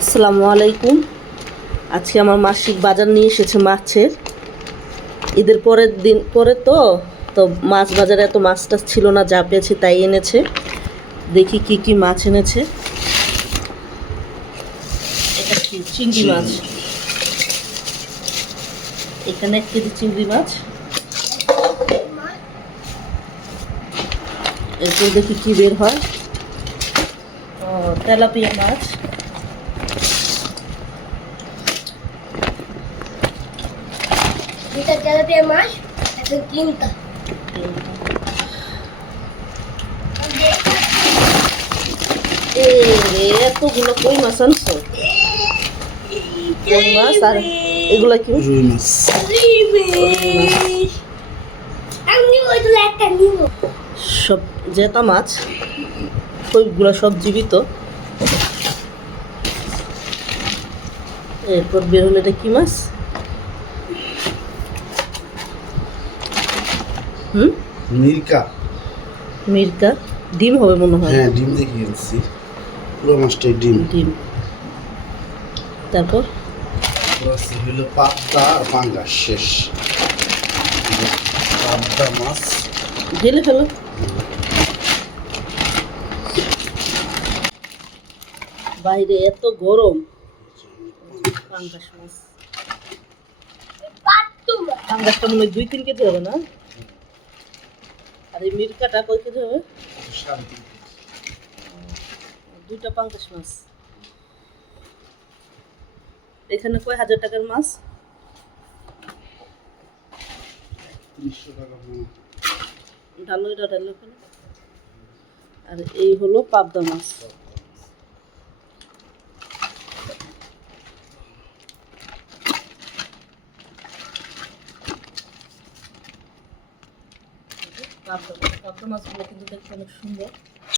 আসসালামু আলাইকুম। আজকে আমার মাসিক বাজার নিয়ে এসেছে মাছের। ঈদের পরের দিন পরে তো তো মাছ বাজারে এত মাছ টাছ ছিল না, যা পেয়েছে তাই এনেছে। দেখি কি কি মাছ এনেছে। এটা কি চিংড়ি মাছ? এখানে 1 কেজি চিংড়ি মাছ। এরপর দেখি কি বের হয়। ও, তেলাপিয়া মাছ। দুটা তেলাপিয়া মাছ, একটা তিনটা। এতগুলো কই মাছ আনছো? কই মাছ আর এগুলা কি? রুই মাছ। আমি ওইগুলো একটা নিব। সব জেতা মাছ, কইগুলো সব জীবিত। এরপর বের হলো এটা কি মাছ? মিরকা। মিরকা। ডিম হবে মনে হয়। হ্যাঁ, ডিম দেখে এনেছি। পুরো মাছটাই ডিম। ডিম। তারপর হইলো পাবদা আর পাঙ্গাস শেষ। পাবদা মাছ। ঢেলে ফেলো। বাইরে এত গরম। পাঙ্গাস মাছ। পাঙ্গাসটা মনে হয় 2-3 কেজি হবে না? আর এই মিরকাটা কয় কেজি হবে? 2টা পাঙ্গাস মাছ। এখানে কয় হাজার টাকার মাছ? 300 টাকা। ঢালো, এটা ঢালো এখানে। আর এই হলো পাবদা মাছ। পাবদা মাছগুলো কিন্তু দেখতে অনেক সুন্দর।